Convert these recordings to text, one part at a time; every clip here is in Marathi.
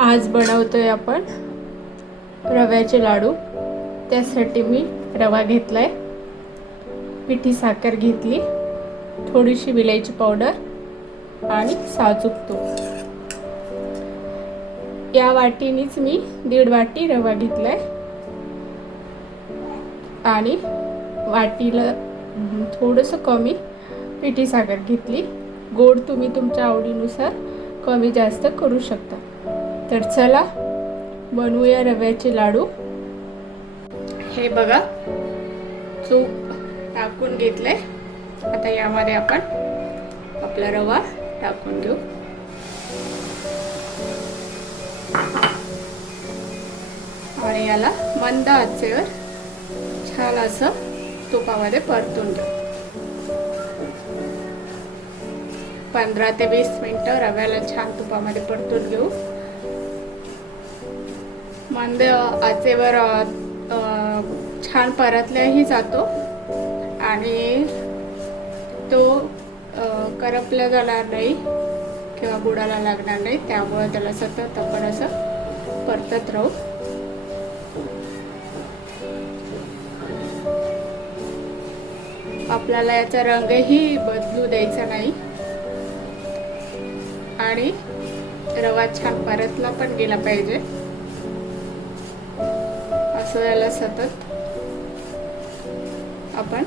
आज बनवतोय आपण रव्याचे लाडू. त्यासाठी मी रवा घेतलाय. पिठी साखर घेतली. थोडीशी विलायची पावडर आणि साजूक तूप या वाटीनीच मी दीड वाटी रवा घेतलाय. आणि वाटीला थोडंसं कमी पिठी साखर घेतली. गोड तुम्ही तुमच्या आवडीनुसार कमी जास्त करू शकता. तर चला बनवूया रव्याचे लाडू. हे बघा तूप टाकून घेतलंय. आता यामध्ये आपण आपला रवा टाकून घेऊ आणि याला मंद आचेवर छान असं तुपामध्ये परतून घेऊ पंधरा ते वीस मिनिटं रव्याला छान तुपामध्ये परतून घेऊ. मंद आचेवर छान परतल्याही जातो. आणि तो करपला जाणार नाही किंवा बुडाला लागणार नाही. त्यामुळे त्याला सतत आपण असं परतत राहू. आपल्याला याचा रंगही बदलू द्यायचा नाही. आणि रवा छान परतला पण गेला पाहिजे. असं याला सतत आपण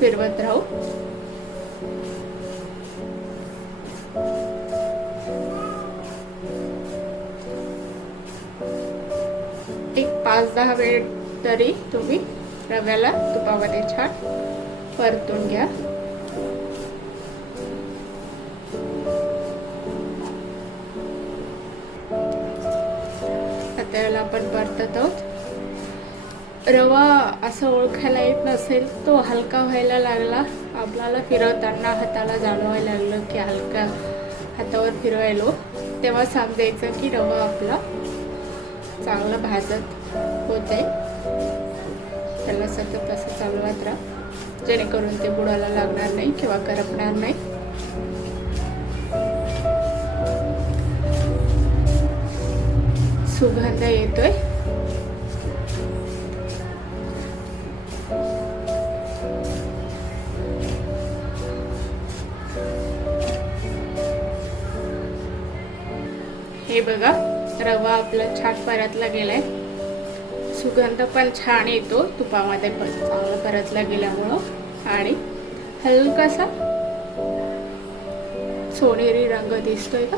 फिरवत राहू. एक पाच दहा वेळ तरी तुम्ही रव्याला तुपामध्ये छान परतून घ्या. आता याला आपण परतत आहोत. रवा असं ओळखायला येत नसेल तो हलका व्हायला लागला. आपल्याला फिरवताना हाताला जाणवायला लागलं की हलका हातावर फिरवायलो. तेव्हा समजायचं की रवा आपला चांगला भाजत होत आहे त्याला सतत असं चालवत राहा. जेणेकरून ते बुडायला लागणार नाही किंवा करपणार नाही. सुगंध येतोय. बघा रवा आपला छान परतला गेलाय. सुगंध पण छान येतो तुपामध्ये पण. चांगला परतला गेल्यामुळं. आणि हलकासा सोनेरी रंग दिसतोय का?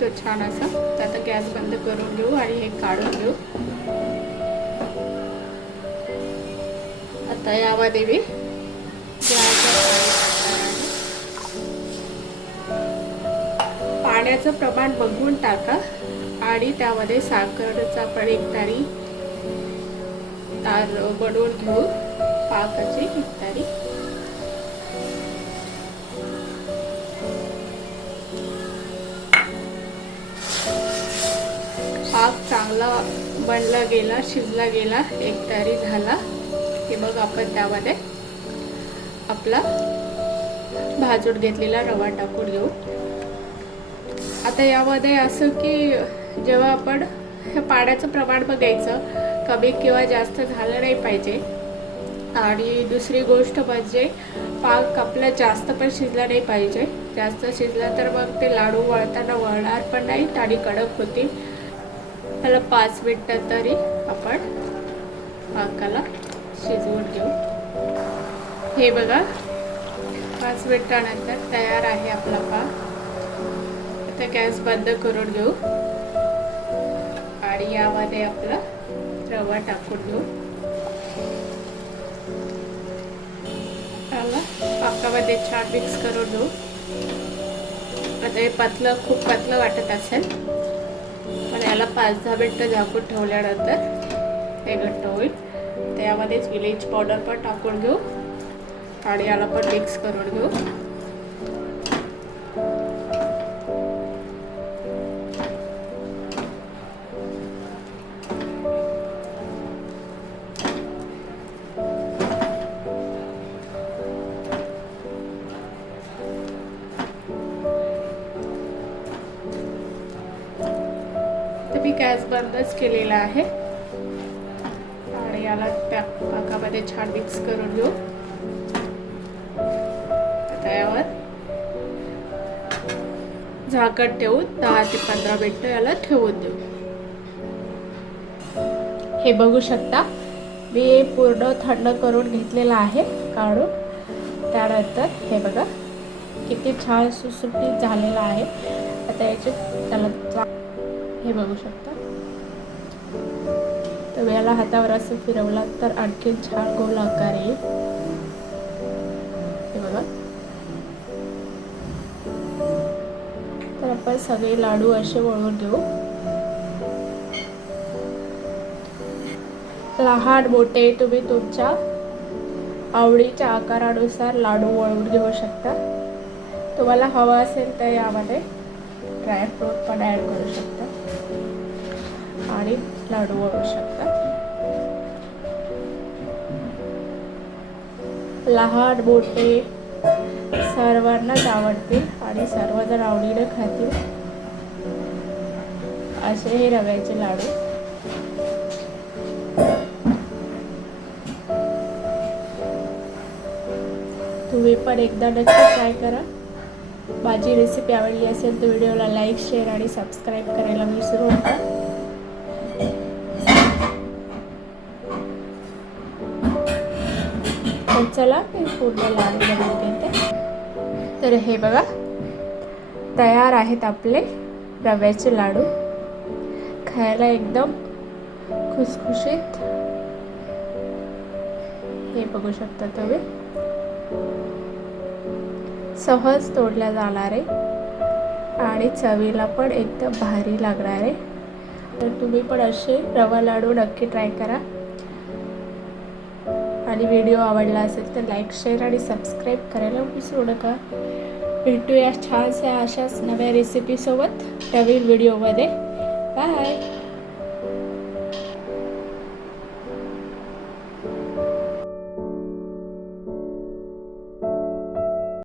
तो छान असा. तर आता गॅस बंद करून घेऊ आणि हे काढून घेऊ. आता यामध्ये मी पाण्याचं प्रमाण बघून टाका आणि त्यामध्ये साखरचा पण एक तारी तार बनवून घेऊ. पाकाची एक तारी. पाक चांगला बनला गेला शिजला गेला एक तारी झाला. की मग आपण त्यामध्ये आपला भाजून घेतलेला रवा टाकून घेऊ. आता यामध्ये असं की जेव्हा आपण ह्या पाण्याचं प्रमाण बघायचं कमी किंवा जास्त झालं नाही पाहिजे. आणि दुसरी गोष्ट म्हणजे पाक आपला जास्त पण शिजला नाही पाहिजे. जास्त शिजला तर मग ते लाडू वळताना वळणार पण नाहीत आणि कडक होतील. त्याला पाच मिनटं तरी आपण पाकाला शिजवून घेऊ. हे बघा पाच मिनिटानंतर तयार आहे आपला पाक. आता गॅस बंद करून घेऊ. आणि यामध्ये आपला रवा टाकून घेऊ. पाकामध्ये छान मिक्स करून घेऊ. आता हे पातलं खूप पातलं वाटत असेल. पण याला पाच दहा मिनटं झाकून ठेवल्यानंतर हे घट्ट होईल. त्यामध्येच विलेज पावडर पण टाकून घेऊ. आणि याला पण मिक्स करून घेऊ. गॅस बंदच केलेला आहे. आणि याला त्या पाकामध्ये छान मिक्स करून घेऊ. आता यावर झाकण ठेवून दहा ते पंधरा मिनटं याला ठेवून देऊ. हे बघू शकता मी पूर्ण थंड करून घेतलेला आहे काढून. त्यानंतर हे बघा किती छान सुसुटीत झालेला आहे. आता याचे त्याला हे बघू शकता. वेळेला याला हातावर असं फिरवला तर आणखी छान गोल आकार येईल. हे बघा. तर आपण सगळे लाडू असे वळून घेऊ. लहान मोठे तुम्ही तुमच्या आवडीच्या आकारानुसार लाडू वळून घेऊ शकता. तुम्हाला हवं असेल तर यामध्ये ड्रायफ्रूट पण ॲड करू शकता. आणि लाडू वळू शकता. लहान मोठे सर्वांनाच आवडतील आणि सर्वजण आवडीने खातील. असे हे रव्याचे लाडू. तुम्ही पण एकदा नक्की ट्राय करा. माझी रेसिपी आवडली असेल तर व्हिडिओला लाईक शेअर आणि सबस्क्राईब करायला विसरू नका. तर चला मी पूर्ण लाडू बनवून घेते. तर हे बघा तयार आहेत आपले रव्याचे लाडू. खायला एकदम खुसखुशीत. हे बघू शकता तुम्ही. सहज तोडल्या जाणारे आणि चवीला पण एकदम भारी लागणारे तर तुम्ही पण असे रवा लाडू नक्की ट्राय करा. आणि व्हिडिओ आवडला असेल तर लाईक शेअर आणि सबस्क्राईब करायला विसरू नका. भेटूया छानशा अशाच नव्या रेसिपीसोबत नवीन व्हिडिओमध्ये बाय